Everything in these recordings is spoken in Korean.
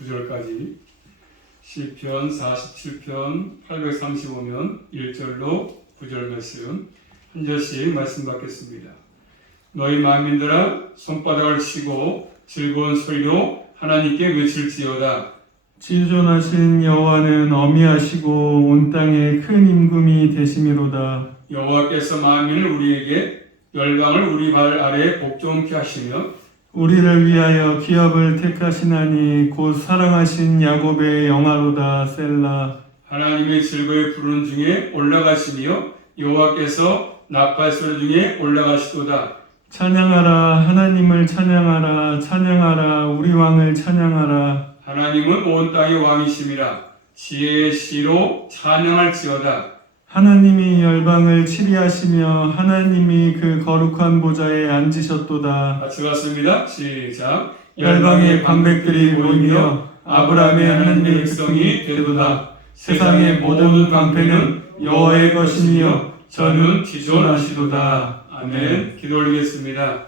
9절까지 시편 47편 835면 1절로 9절 말씀 한 절씩 말씀 받겠습니다. 너희 만민들아 손바닥을 치고 즐거운 소리로 하나님께 외칠지어다. 지존하신 여호와는 어미하시고 온 땅에 큰 임금이 되심이로다. 여호와께서 만민을 우리에게 열방을 우리 발 아래에 복종케 하시며 우리를 위하여 기업을 택하시나니 곧 사랑하신 야곱의 영화로다. 셀라. 하나님의 즐거이 부르는 중에 올라가시며 여호와께서 나팔소리 중에 올라가시도다. 찬양하라 하나님을 찬양하라 찬양하라 우리 왕을 찬양하라. 하나님은 온 땅의 왕이심이라. 지혜의 시로 찬양할지어다. 하나님이 열방을 치리하시며 하나님이 그 거룩한 보좌에 앉으셨도다. 같이 봤습니다. 시작. 열방의 방백들이 모이며 아브라함의 하나님의 백성이 되도다. 세상의 모든 방패는 여호와의 것이며 저는 지존하시도다. 아멘. 기도 올리겠습니다.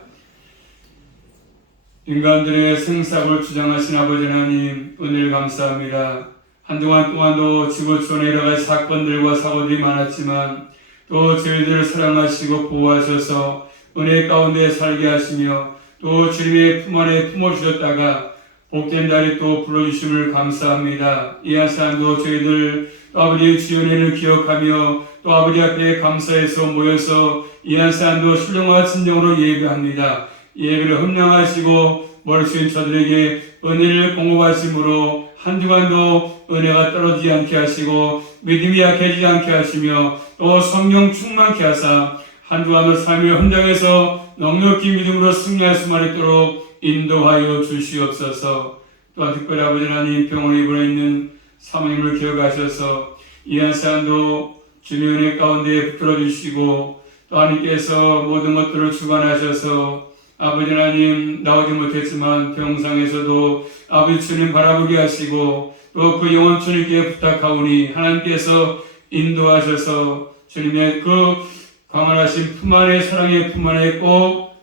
인간들의 생사를 주장하신 아버지 하나님, 은혜를 감사합니다. 한동안 동안도 지구촌에 여러 가지 사건들과 사고들이 많았지만 또 저희들을 사랑하시고 보호하셔서 은혜 가운데 살게 하시며 또 주님의 품 안에 품어주셨다가 복된 날이 또 불러주심을 감사합니다. 이 한 시간도 저희들 또 아버지의 주연회를 기억하며 또 아버지 앞에 감사해서 모여서 이 한 시간도 신령과 진정으로 예배합니다. 예배를 흠량하시고 머리 숙인 저들에게 은혜를 공급하심으로 한 주간도 은혜가 떨어지지 않게 하시고 믿음이 약해지지 않게 하시며 또 성령 충만케 하사 한 주간도 삶의 현장에서 넉넉히 믿음으로 승리할 수만 있도록 인도하여 주시옵소서. 또한 특별히 아버지 하나님 병원에 입원해 있는 사모님을 기억하셔서 이 한 시간도 주님의 은혜 가운데 붙들어 주시고 또 하나님께서 모든 것들을 주관하셔서 아버지 하나님 나오지 못했지만 병상에서도 아버지 주님 바라보게 하시고 또 그 영혼 주님께 부탁하오니 하나님께서 인도하셔서 주님의 그 광활하신 품 안에 사랑의 품 안에 꼭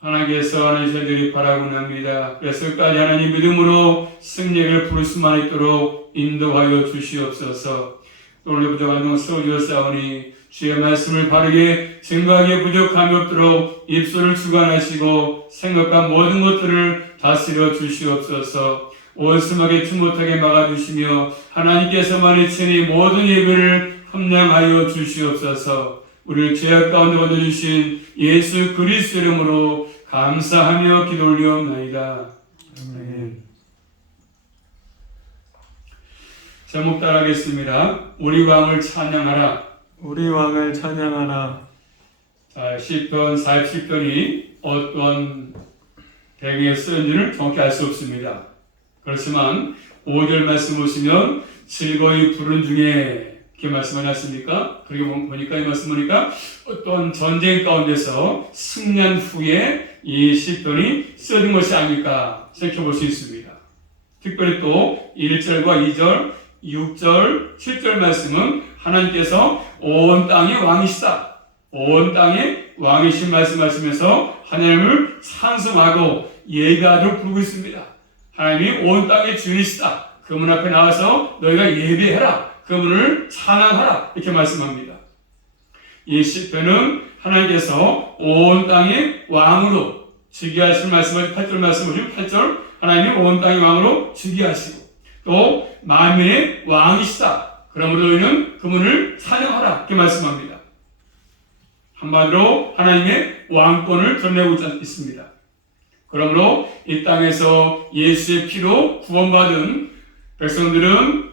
하나님께서 하나님들이 바라고 합니다. 그래서 끝까지 하나님 믿음으로 승리를 부를 수만 있도록 인도하여 주시옵소서. 또 오늘 부족한 동 써주었사오니 주의 말씀을 바르게 증거하게 부족함이 없도록 입술을 주관하시고 생각과 모든 것들을 다스려 주시옵소서. 원수막에 춤 못하게 막아주시며 하나님께서만이 친히 모든 예배를 함량하여 주시옵소서. 우리를 죄악 가운데 얻어주신 예수 그리스도 이름으로 감사하며 기도 올리옵나이다. 아멘. 제목 따라하겠습니다. 우리 왕을 찬양하라. 우리 왕을 찬양하라. 자, 시편 40편이 어떤 배경에 쓰였는지를 정확히 알 수 없습니다. 그렇지만 5절 말씀 보시면 즐거이 부른 중에 이렇게 말씀하지 않습니까? 그리고 보니까 이 말씀 보니까 어떤 전쟁 가운데서 승리한 후에 이 시편이 쓰여진 것이 아닐까 생각해 볼 수 있습니다. 특별히 또 1절과 2절, 6절, 7절 말씀은 하나님께서 온 땅의 왕이시다. 온 땅의 왕이신 말씀하시면서 하나님을 찬송하고 예배하도록 부르고 있습니다. 하나님이 온 땅의 주인이시다. 그분 앞에 나와서 너희가 예배해라. 그분을 찬양하라. 이렇게 말씀합니다. 이 시편은 하나님께서 온 땅의 왕으로 즉위하실 말씀을 8절 말씀을 8절 하나님이 온 땅의 왕으로 즉위하시고 또 만민의 왕이시다. 그러므로 너희는 그분을 찬양하라. 이렇게 말씀합니다. 한마디로 하나님의 왕권을 드러내고 있습니다. 그러므로 이 땅에서 예수의 피로 구원받은 백성들은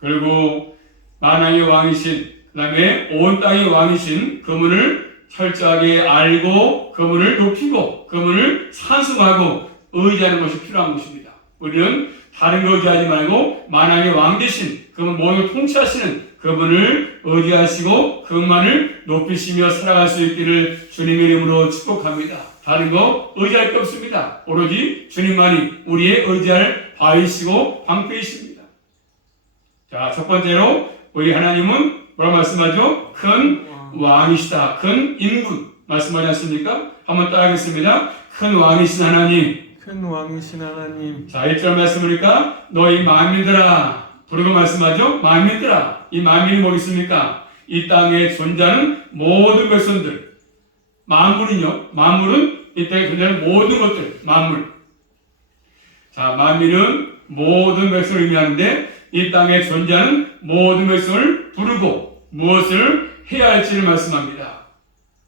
그리고 만왕의 왕이신 그 다음에 온 땅의 왕이신 그분을 철저하게 알고 그분을 높이고 그분을 찬송하고 의지하는 것이 필요한 것입니다. 우리는 다른 거 의지하지 말고 만왕의 왕 되신 그분 모든 걸 통치하시는 그분을 의지하시고 그분만을 높이시며 살아갈 수 있기를 주님의 이름으로 축복합니다. 다른 거 의지할 게 없습니다. 오로지 주님만이 우리의 의지할 바위시고 방패이십니다. 자, 첫 번째로 우리 하나님은 뭐라고 말씀하죠? 큰 왕이시다. 큰 인군 말씀하지 않습니까? 한번 따라하겠습니다. 큰 왕이신 하나님, 큰 왕이신 하나님, 자, 1절 말씀 보니까 너희 만민들아, 부르고 말씀하죠. 만민들아. 이 만민이 뭐겠습니까? 이 땅에 존재하는 모든 백성들. 만물은요. 만물은 이 땅에 존재하는 모든 것들. 만물. 자, 만민은 모든 백성을 의미하는데 이 땅에 존재하는 모든 백성을 부르고 무엇을 해야 할지를 말씀합니다.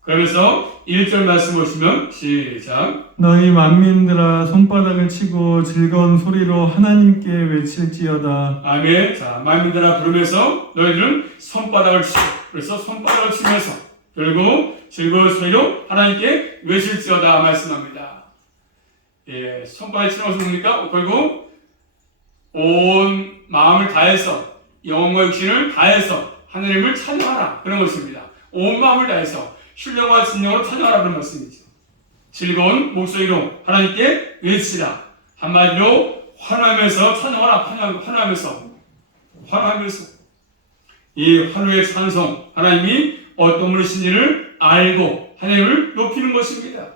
그러면서 1절 말씀 보시면 시작. 너희 만민들아 손바닥을 치고 즐거운 소리로 하나님께 외칠지어다. 아멘. 자, 만민들아 부르면서 너희들은 손바닥을 치고, 그래서 손바닥을 치면서 그리고 즐거운 소리로 하나님께 외칠지어다 말씀합니다. 예, 손바닥을 치는 것은 뭡니까? 그리고 온 마음을 다해서 영혼과 육신을 다해서 하나님을 찬양하라 그런 것입니다. 온 마음을 다해서 신령과 진정으로 찬양하라 그런 말씀이죠. 즐거운 목소리로 하나님께 외치라. 한마디로 환호하면서 찬양하라. 환호하면서 이 환호의 찬송, 하나님이 어떤 분이신지를 알고 하나님을 높이는 것입니다.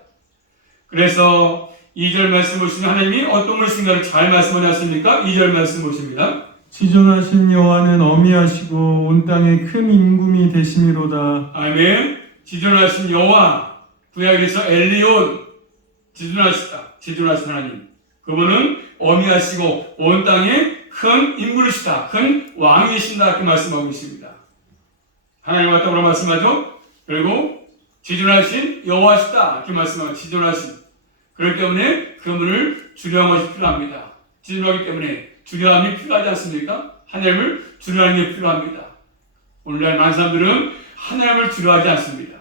그래서 2절 말씀 보시면 하나님이 어떤 분이신가를 잘 말씀하셨습니까? 2절 말씀 보십니다. 지존하신 여호와는 어미하시고 온 땅에 큰 임금이 되심이로다. 아멘. 지존하신 여호와, 구약에서 엘리온, 지존하신 하나님. 그분은 어미하시고 온 땅에 큰 인물이시다, 큰 왕이신다 이렇게 말씀하고 있습니다. 하나님 왔다고 말씀하죠. 그리고 지존하신 여호와시다 이렇게 말씀하고 지존하신. 그렇기 때문에 그분을 주려한 것이 필요합니다. 지존하기 때문에 주려함이 필요하지 않습니까? 하나님을 주려하는 게 필요합니다. 오늘날 많은 사람들은 하나님을 두려워하지 않습니다.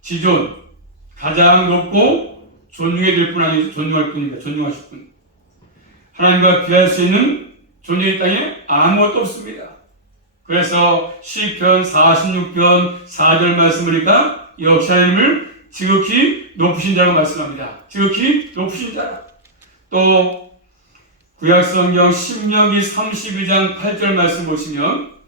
지존, 가장 높고 존중해야 될 뿐 아니고 존중할 뿐입니다. 존중하실 뿐. 하나님과 비할 수 있는 존재의 땅에 아무것도 없습니다. 그래서 시편 46편 4절 말씀이니까 역시 하나님을 지극히 높으신 자라고 말씀합니다. 지극히 높으신 자라. 또 구약성경 신명기 32장 8절 말씀 보시면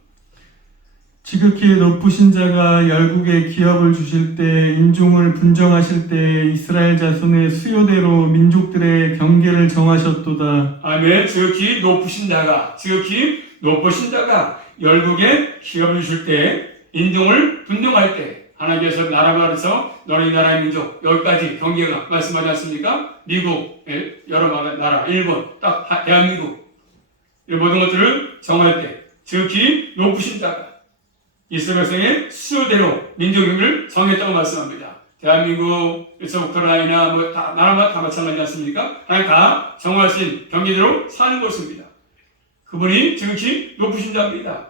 지극히 높으신 자가 열국에 기업을 주실 때 인종을 분정하실 때 이스라엘 자손의 수요대로 민족들의 경계를 정하셨도다. 아멘. 지극히 높으신 자가 열국에 기업을 주실 때 인종을 분정할 때 하나님께서 나라마에서 너희 나라의 민족 여기까지 경계가 말씀하지 않습니까? 미국 여러 나라 일본 딱 대한민국 이 모든 것들을 정할 때 지극히 높으신 자가 이스라엘 백성의 수요대로 민족을 정했다고 말씀합니다. 대한민국, 우크라이나 다 나라마다 다 마찬가지지 않습니까? 하나님 다 정하신 경계대로 사는 것입니다. 그분이 지극히 높으신 자입니다.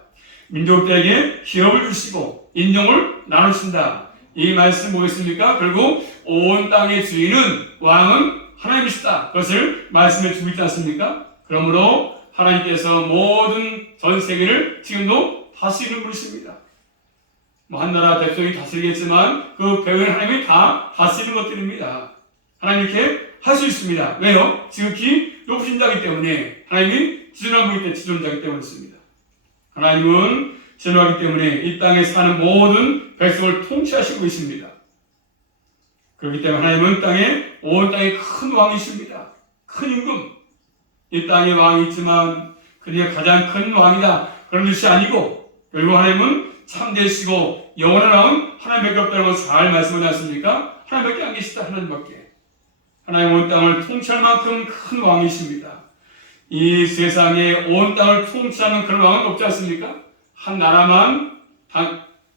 민족들에게 기업을 주시고 인종을 나누신다. 이 말씀 보겠습니까? 결국 온 땅의 주인은 왕은 하나님이시다. 그것을 말씀해 주고 있지 않습니까? 그러므로 하나님께서 모든 전 세계를 지금도 다스리는 분이십니다. 한 나라 백성이 다스리겠지만 그 배후에는 하나님이 다 다스리는 것들입니다. 하나님 이렇게 할 수 있습니다. 왜요? 지극히 높으신 자이기 때문에 하나님이 지존한 분이기 때문에 지존자이기 때문에 그렇습니다. 하나님은 지존하기 때문에 이 땅에 사는 모든 백성을 통치하시고 있습니다. 그렇기 때문에 하나님은 온 땅에 큰 왕이십니다. 큰 임금. 이 땅에 왕이 있지만 그가 가장 큰 왕이다. 그런 뜻이 아니고 결국 하나님은 참되시고 영원한 왕은 하나님밖에 없다는 것을 잘 말씀하지 않습니까? 하나님밖에 안 계시다. 하나님밖에. 하나님 온 땅을 통치할 만큼 큰 왕이십니다. 이 세상에 온 땅을 통치하는 그런 왕은 없지 않습니까? 한 나라만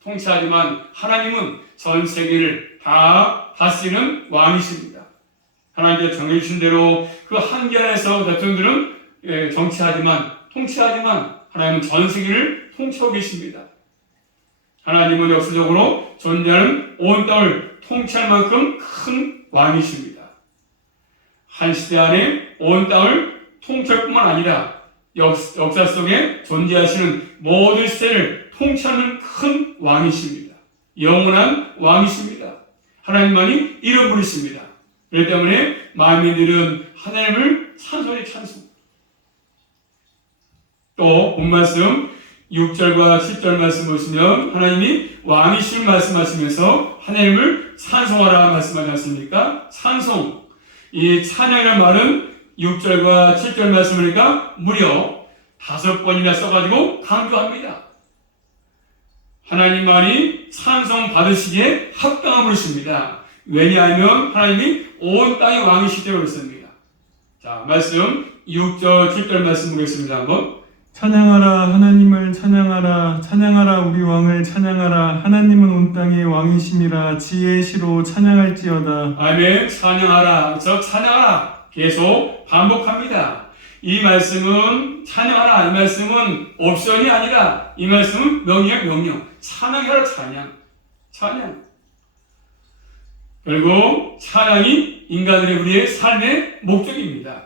통치하지만 하나님은 전 세계를 다 다스리는 왕이십니다. 하나님께서 정해주신 대로 그 한계 안에서 대통령들은 통치하지만 하나님은 전 세계를 통치하고 계십니다. 하나님은 역사적으로 존재하는 온 땅을 통치할 만큼 큰 왕이십니다. 한 시대 안에 온 땅을 통치할 뿐만 아니라 역사 속에 존재하시는 모든 시대를 통치하는 큰 왕이십니다. 영원한 왕이십니다. 하나님만이 이런 분이십니다. 그렇기 때문에 만민들은 하나님을 찬송해 찬송. 또 본 말씀 6절과 7절 말씀 보시면 하나님이 왕이심을 말씀하시면서 하나님을 찬송하라 말씀하지 않습니까? 찬송. 이 찬양이라는 말은 6절과 7절 말씀이니까 무려 5번이나 써가지고 강조합니다. 하나님만이 찬송 받으시기에 합당한 분이십니다. 왜냐하면 하나님이 온 땅의 왕이시기 때문에 그렇습니다. 자, 말씀 6절 7절 말씀 보겠습니다. 한번. 찬양하라 하나님을 찬양하라 찬양하라 우리 왕을 찬양하라 하나님은 온 땅의 왕이심이라 지혜의 시로 찬양할지어다. 아멘. 찬양하라. 저 찬양하라. 계속 반복합니다. 이 말씀은 찬양하라. 이 말씀은 옵션이 아니라 이 말씀은 명령이야 명령. 찬양하라 찬양. 찬양. 그리고 찬양이 인간들의 우리의 삶의 목적입니다.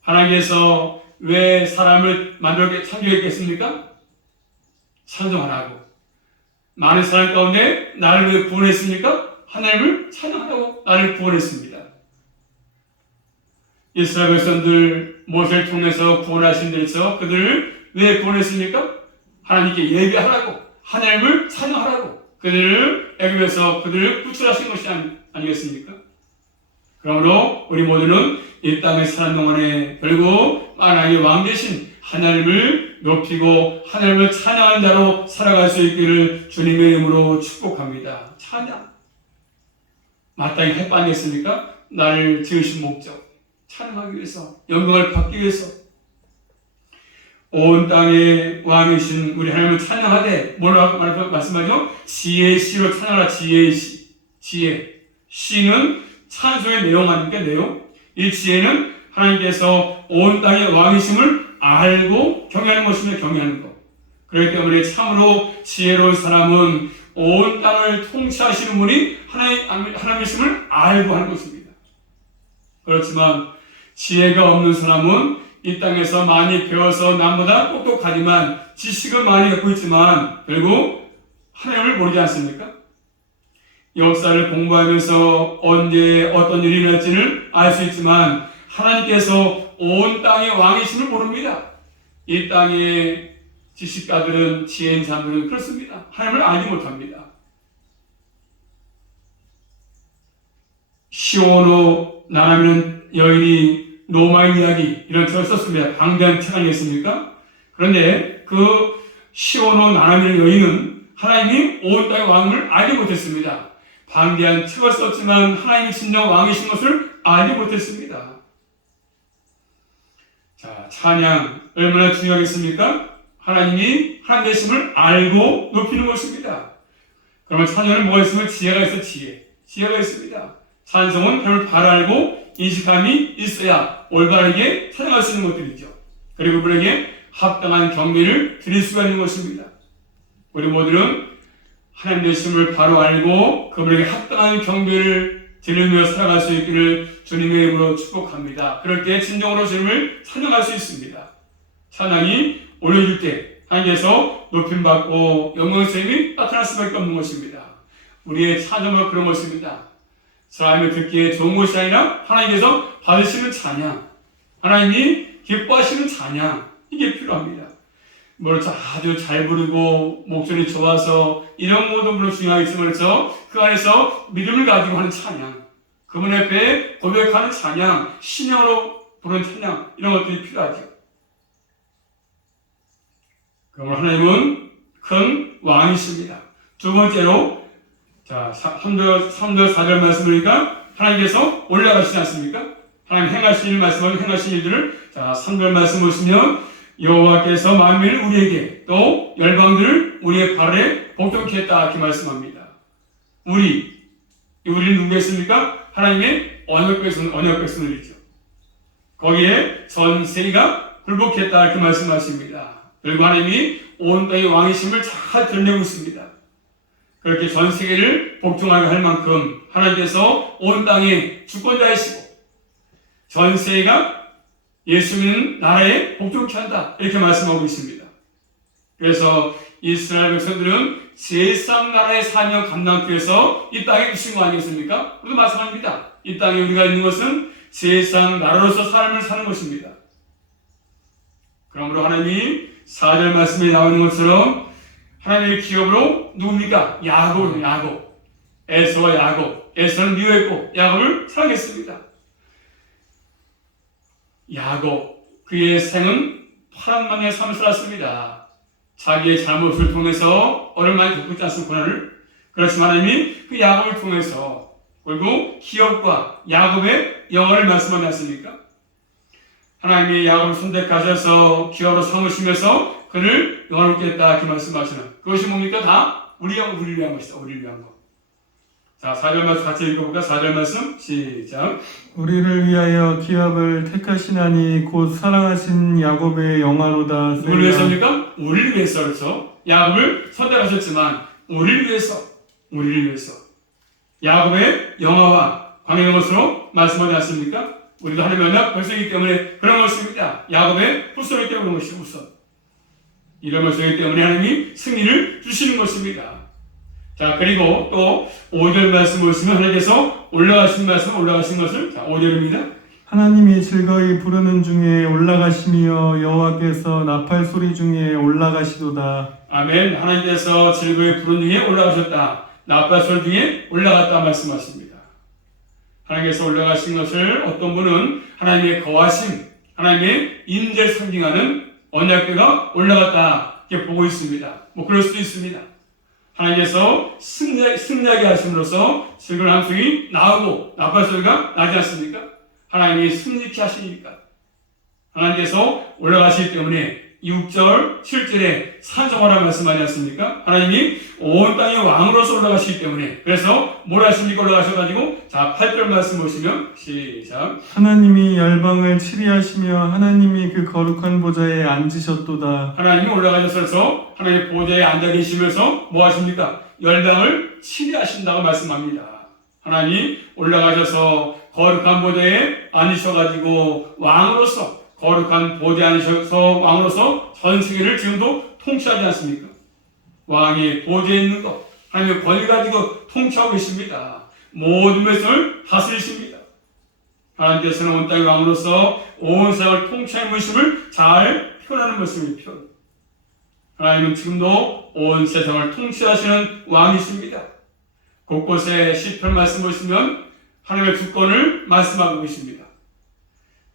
하나님께서 왜 사람을 만들어 창조했겠습니까? 찬송하라고. 많은 사람 가운데 나를 왜 구원했습니까? 하나님을 찬양하라고 나를 구원했습니다. 이스라엘 백성들 모세를 통해서 구원하신 데서 그들을 왜 구원했습니까? 하나님께 예배하라고, 하나님을 찬양하라고, 그들을 애굽에서 그들을 구출하신 것이 아니겠습니까? 그러므로 우리 모두는 이 땅에 사는 동안에 결국 하나님의 왕 되신 하나님을 높이고 하나님을 찬양하는 자로 살아갈 수 있기를 주님의 이름으로 축복합니다. 찬양. 마땅히 햇반이겠습니까? 나를 지으신 목적. 찬양하기 위해서, 영광을 받기 위해서. 온 땅의 왕이신 우리 하나님을 찬양하되 뭐라고 말씀하죠? 지혜의 시로 찬양하라. 지혜의 시. 지혜. 시는 찬송의 내용 아닙니까? 내용. 이 지혜는 하나님께서 온 땅의 왕이심을 알고 경외하는 것입니다. 경외하는 것. 그렇기 때문에 참으로 지혜로운 사람은 온 땅을 통치하시는 분이 하나님이심을 알고 하는 것입니다. 그렇지만 지혜가 없는 사람은 이 땅에서 많이 배워서 남보다 똑똑하지만 지식을 많이 갖고 있지만 결국 하나님을 모르지 않습니까? 역사를 공부하면서 언제 어떤 일이 일어날지를 알 수 있지만 하나님께서 온 땅의 왕이심을 모릅니다. 이 땅의 지식가들은, 지혜인 사람들은 그렇습니다. 하나님을 알지 못합니다. 시오노 나라는 여인이 로마인 이야기 이런 책을 썼습니다. 방대한 책 아니겠습니까? 그런데 그 시오노 나라는 여인은 하나님이 온 땅의 왕을 알지 못했습니다. 방대한 책을 썼지만 하나님이 진정 왕이신 것을 알지 못했습니다. 자, 찬양 얼마나 중요하겠습니까? 하나님이 하나님 되심을 알고 높이는 것입니다. 그러면 찬양은 뭐가 있으면 지혜가 있어. 지혜가 있습니다. 찬송은 하나님을 바라알고 인식함이 있어야 올바르게 찬양할 수 있는 것들이죠. 그리고 그에게 합당한 경배를 드릴 수가 있는 것입니다. 우리 모두는 하나님 되심을 바로 알고 그분에게 합당한 경배를 드리며 살아갈 수 있기를 주님의 이름으로 축복합니다. 그럴 때 진정으로 주님을 찬양할 수 있습니다. 찬양이 올려줄 때 하나님께서 높임받고 영광스러움이 나타날 수밖에 없는 것입니다. 우리의 찬양은 그런 것입니다. 사람이 듣기에 좋은 것이 아니라 하나님께서 받으시는 찬양, 하나님이 기뻐하시는 찬양, 이게 필요합니다. 뭘 아주 잘 부르고 목소리 좋아서 이런 것도 물론 중요하겠지만 그래서 그 안에서 믿음을 가지고 하는 찬양, 그분 앞에 고백하는 찬양, 신앙으로 부르는 찬양, 이런 것들이 필요하죠. 그러므로 하나님은 큰 왕이십니다. 두 번째로, 자, 3절 4절 말씀이니까 하나님께서 올라가시지 않습니까? 하나님 행하신 일 말씀을 행하신 일들을, 자, 3절 말씀 보시면 여호와께서 만민을 우리에게 또 열방들을 우리의 발에 복종케 했다 이렇게 말씀합니다. 우리는 누구겠습니까? 하나님의 언약 백성들이죠. 거기에 전 세계가 굴복했다 이렇게 말씀하십니다. 그리고 하나님이 온 땅의 왕이심을 잘 드러내고 있습니다. 그렇게 전 세계를 복종하게 할 만큼 하나님께서 온 땅의 주권자이시고 전 세계가 예수 믿는 나라에 복종케 한다 이렇게 말씀하고 있습니다. 그래서 이스라엘 백성들은 세상 나라의 사명 감당하기 위해서 이 땅에 주신 거 아니겠습니까? 우리도 마찬가지입니다. 이 땅에 우리가 있는 것은 세상 나라로서 삶을 사는 것입니다. 그러므로 하나님이 4절 말씀에 나오는 것처럼 하나님의 기업으로 누굽니까? 야곱. 에서와 야곱. 에서는 미워했고 야곱을 사랑했습니다. 야곱, 그의 생은 파란만의 삶을 살았습니다. 자기의 잘못을 통해서 어려움을 많이 겪고 있지 않습니까? 고난을. 그렇지만 하나님이 그 야곱을 통해서 그리고 기업과 야곱의 영원을 말씀하지 않습니까? 하나님이 야곱을 선택하셔서 기업으로 삼으시면서 그를 영원롭게 했다 이렇게 말씀하시는 그것이 뭡니까? 다 우리를 위한 것이다. 우리를 위한 것. 자, 4절 말씀 같이 읽어볼까? 4절 말씀 시작. 우리를 위하여 기업을 택하시나니 곧 사랑하신 야곱의 영화로다. 누구를 위해서입니까? 우리를 위해서. 그렇죠. 야곱을 선택하셨지만 우리를 위해서 야곱의 영화와 관계된 것으로 말씀하지 않습니까? 우리도 하나님의 언약 백성이기 때문에 그런 것입니다. 야곱의 후손이기 때문에 그런 것이 후손. 이런 것이기 때문에 하나님이 승리를 주시는 것입니다. 자, 그리고 또 5절 말씀 보시면 하나님께서 올라가신 것을, 자, 5절입니다. 하나님이 즐거이 부르는 중에 올라가시며 여호와께서 나팔 소리 중에 올라가시도다. 아멘. 하나님께서 즐거이 부르는 중에 올라가셨다. 나팔 소리 중에 올라갔다 말씀하십니다. 하나님께서 올라가신 것을 어떤 분은 하나님의 거하심, 하나님의 임재를 상징하는 언약궤가 올라갔다 이렇게 보고 있습니다. 뭐 그럴 수도 있습니다. 하나님께서 승리하게 하심으로써 즐거운 함성이 나오고 나팔 소리가 나지 않습니까? 하나님이 승리케 하시니까 하나님께서 올라가시기 때문에 6절, 7절에 산성하라 말씀하지 않습니까? 하나님이 온 땅의 왕으로서 올라가시기 때문에 그래서 뭘 하십니까? 올라가셔가지고 자 8절 말씀 보시면 시작. 하나님이 열방을 치리하시며 하나님이 그 거룩한 보좌에 앉으셨도다. 하나님이 올라가셔서 하나님의 보좌에 앉아 계시면서 뭐 하십니까? 열방을 치리하신다고 말씀합니다. 하나님이 올라가셔서 거룩한 보좌에 앉으셔가지고 왕으로서 거룩한 보좌에 앉으셔서 왕으로서 전 세계를 지금도 통치하지 않습니까? 왕이 보좌에 있는 것, 하나님의 권위 가지고 통치하고 계십니다. 모든 것을 다스리십니다. 하나님께서는 온 땅의 왕으로서 온 세상을 통치하는 모습을 잘 표현하는 모습입니다. 하나님은 지금도 온 세상을 통치하시는 왕이십니다. 곳곳에 시편 말씀 보시면 하나님의 주권을 말씀하고 계십니다.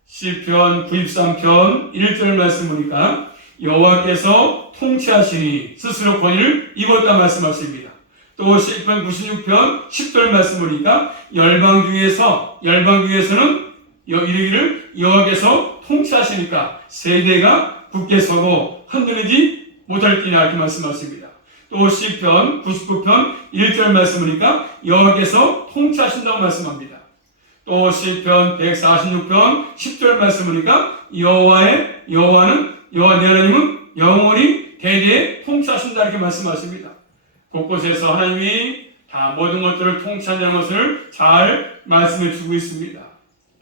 시편 93편 1절 말씀 보니까 여호와께서 통치하시니 스스로 권위를 입었다 말씀하십니다. 또 시편 96편 10절 말씀 보니까 열방 중에서는 이르기를 여호와께서 통치하시니까 세대가 굳게 서고 흔들리지 못할지냐 이렇게 말씀하십니다. 또 시편 99편 1절 말씀 보니까 여호와께서 통치하신다고 말씀합니다. 또 시편 146편 10절 말씀 보니까 여호와 내 하나님은 영원히 대대에 통치하신다 이렇게 말씀하십니다. 곳곳에서 하나님이 다 모든 것들을 통치한다는 것을 잘 말씀해 주고 있습니다.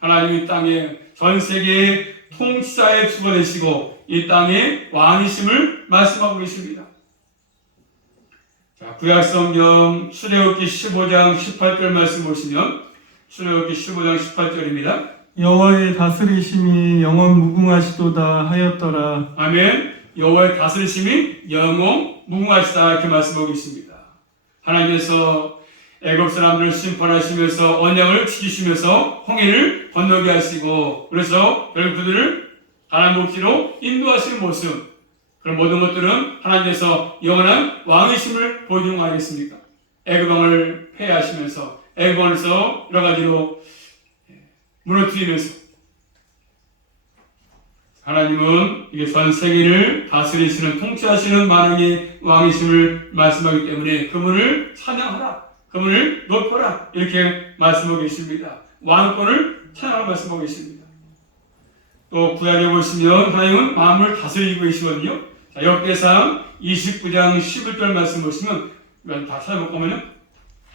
하나님이 땅에 전 세계의 통치자의 주가 되시고 이 땅의 왕이심을 말씀하고 계십니다. 자, 구약성경 출애굽기 15장 18절 말씀 보시면 출애굽기 15장 18절입니다. 여호와의 다스리심이 영원 무궁하시도다 하였더라. 아멘. 여호와의 다스리심이 영원 무궁하시다 이렇게 말씀하고 있습니다. 하나님께서 애굽 사람들을 심판하시면서 언약을 지키시면서 홍해를 건너게 하시고 그래서 결국 그들을 가나안 복지로 인도하시는 모습 그런 모든 것들은 하나님께서 영원한 왕이심을 보여주는 거 아니겠습니까? 애굽 왕을 폐하시면서 애굽 왕에서 여러 가지로 무너뜨리면서 하나님은 이게 전 세계를 다스리시는 통치하시는 만왕의 왕이심을 말씀하기 때문에 그분을 찬양하라, 그분을 높여라 이렇게 말씀하고 계십니다. 왕권을 찬양하라 말씀하고 계십니다. 또 구약에 보시면 하나님은 만물을 다스리고 계시거든요. 자, 역대상 29장 11절 말씀 보시면 다 찾아볼 거면요.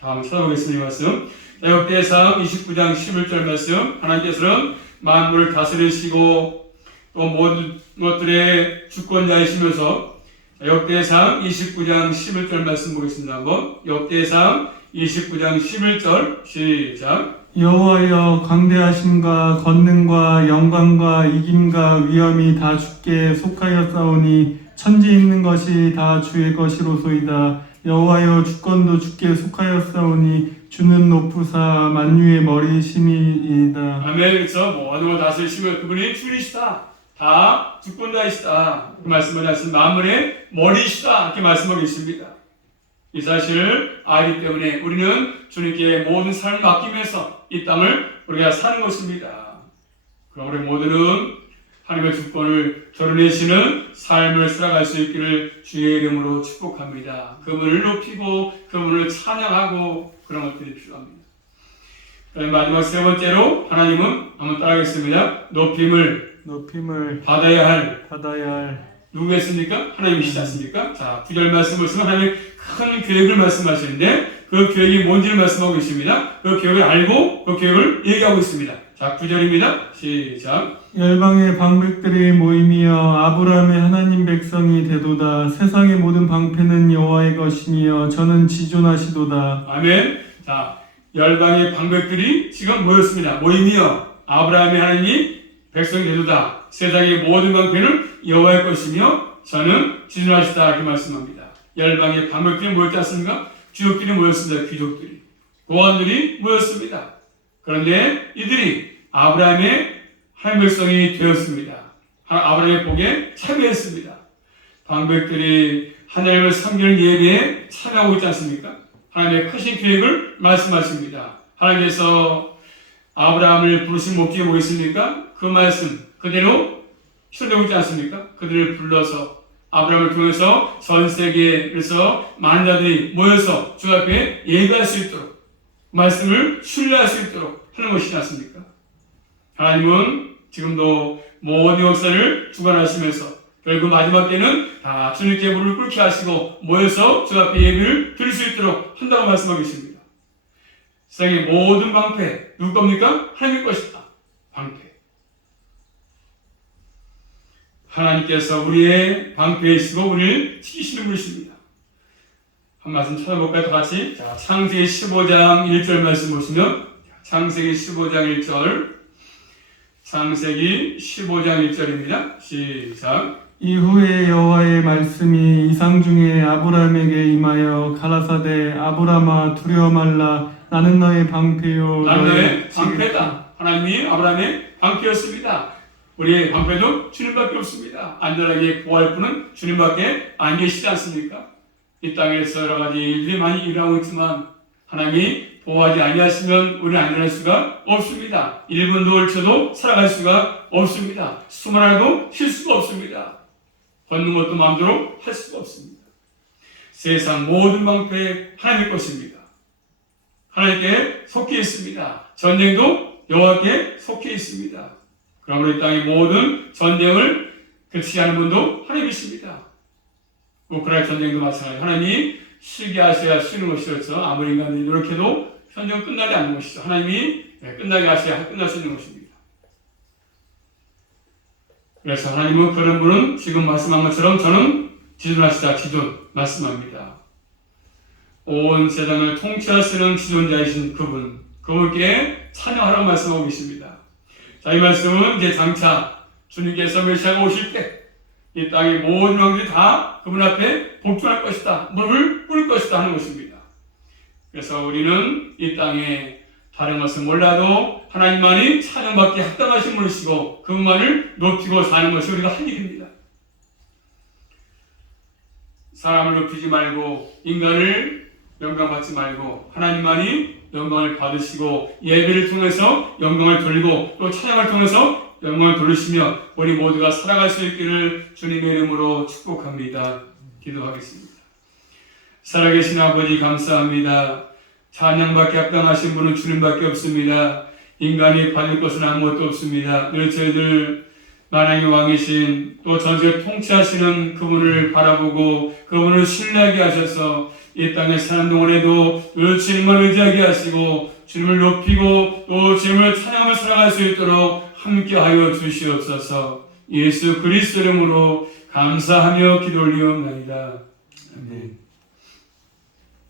한번 찾아보겠습니다. 이 말씀. 자, 역대상 29장 11절 말씀. 하나님께서는 만물을 다스리시고 또 모든 것들의 주권자이시면서 역대상 29장 11절 말씀 보겠습니다. 한번 역대상 29장 11절 시작. 여호와여 광대하심과 권능과 영광과 이김과 위엄이 다 주께 속하였사오니 천지에 있는 것이 다 주의 것이로소이다. 여호와여 주권도 주께 속하였사오니 주는 높으사 만유의 머리심이이다. 아멘. 그래서 모든 걸 다스리시고 그분이 주이시다. 다 주권자이시다. 그 말씀을 하신 만물의 머리이시다. 이렇게 말씀하고 계십니다. 이 사실을 알기 때문에 우리는 주님께 모든 삶을 맡기면서 이 땅을 우리가 사는 것입니다. 그럼 우리 모두는 하나님의 주권을 드러내시는 삶을 살아갈 수 있기를 주의 이름으로 축복합니다. 그분을 높이고 그분을 찬양하고 그런 것들이 필요합니다. 그다음 마지막 세 번째로 하나님은 한번 따라하겠습니다. 높임을 받아야 할 누구겠습니까? 하나님이시지 않습니까? 자, 9절 말씀 보시면 하나님의 큰 계획을 말씀하시는데 그 계획이 뭔지를 말씀하고 계십니다. 그 계획을 알고 그 계획을 얘기하고 있습니다. 자, 9절입니다. 시작. 열방의 방백들의 모임이여 아브라함의 하나님 백성이 되도다. 세상의 모든 방패는 여호와의 것이며 저는 지존하시도다. 아멘. 자, 열방의 방백들이 지금 모였습니다. 모임이여 아브라함의 하나님 백성이 되도다. 세상의 모든 방패는 여호와의 것이며 저는 지존하시다. 이렇게 말씀합니다. 열방의 방백들이 모였지 않습니까? 귀족들이 모였습니다. 귀족들이. 고관들이 모였습니다. 그런데 이들이 아브라함의 하나님 백성이 되었습니다. 아브라함의 복에 참여했습니다. 방백들이 하나님을 섬기는 예배에 참여하고 있지 않습니까? 하나님의 크신 계획을 말씀하십니다. 하나님께서 아브라함을 부르신 목적이 뭐겠습니까? 그 말씀 그대로 실현되고 있지 않습니까? 그들을 불러서 아브라함을 통해서 전 세계에 그래서 많은 자들이 모여서 주 앞에 예배할 수 있도록 말씀을 신뢰할 수 있도록 하는 것이지 않습니까? 하나님은 지금도 모든 역사를 주관하시면서 결국 마지막 때는 다 주님께 무릎을 꿇게 하시고 모여서 주 앞에 예배를 드릴 수 있도록 한다고 말씀하고 계십니다. 세상의 모든 방패 누구 겁니까? 하나님의 것이다. 방패. 하나님께서 우리의 방패이시고 우리를 지키시는 분이십니다. 한 말씀 찾아볼까요? 다 같이. 자, 창세기 15장 1절 말씀 보시면 창세기 15장 1절 창세기 15장 1절입니다. 시작. 이후에 여호와의 말씀이 이상 중에 아브라함에게 임하여 가라사대 아브라함아 두려워 말라 나는 너의 방패요 나는 너의 방패다. 하나님이 아브라함의 방패였습니다. 우리의 방패도 주님밖에 없습니다. 안전하게 보호할 분은 주님밖에 안 계시지 않습니까? 이 땅에서 여러 가지 일들이 많이 일어나고 있지만 하나님이 보호하지 아니하시면 우리는 안전할 수가 없습니다. 1분도 얼쳐도 살아갈 수가 없습니다. 숨 하나도 쉴 수가 없습니다. 걷는 것도 마음대로 할 수가 없습니다. 세상 모든 방패 하나님의 것입니다. 하나님께 속해 있습니다. 전쟁도 여호와께 속해 있습니다. 그러므로 이 땅의 모든 전쟁을 그치지 않은 분도 하나님이십니다. 우크라이나 전쟁도 마찬가지로 하나님이 쉬게 하셔야 쉬는 것이었죠. 아무리 인간들이 노력해도 전쟁은 끝나지 않는 것이죠. 하나님이 끝나게 하셔야 끝날 수 있는 것입니다. 그래서 하나님은 그런 분은 지금 말씀한 것처럼 저는 지존하시다. 지존 말씀합니다. 온 세상을 통치하시는 지존자이신 그분, 그분께 찬양하라고 말씀하고 계십니다. 자, 이 말씀은 이제 장차 주님께서 메시아가 오실 때 이 땅의 모든 왕들이 다 그분 앞에 복종할 것이다. 무릎을 꿇을 것이다 하는 것입니다. 그래서 우리는 이 땅에 다른 것은 몰라도 하나님만이 찬양받기에 합당하신 분이시고 그분만을 높이고 사는 것이 우리가 할 일입니다. 사람을 높이지 말고 인간을 영광받지 말고 하나님만이 영광을 받으시고 예배를 통해서 영광을 돌리고 또 찬양을 통해서 영광을 돌리시며 우리 모두가 살아갈 수 있기를 주님의 이름으로 축복합니다. 기도하겠습니다. 살아계신 아버지 감사합니다. 찬양받기 합당하신 분은 주님밖에 없습니다. 인간이 받을 것은 아무것도 없습니다. 늘 저희들 만왕의 왕이신 또 전세를 통치하시는 그분을 바라보고 그분을 신뢰하게 하셔서 이 땅에 사는 동안에도 늘 주님만 의지하게 하시고 주님을 높이고 또 주님을 찬양하며 살아갈 수 있도록 함께하여 주시옵소서. 예수 그리스도 이름으로 감사하며 기도 올리옵나이다. 아멘.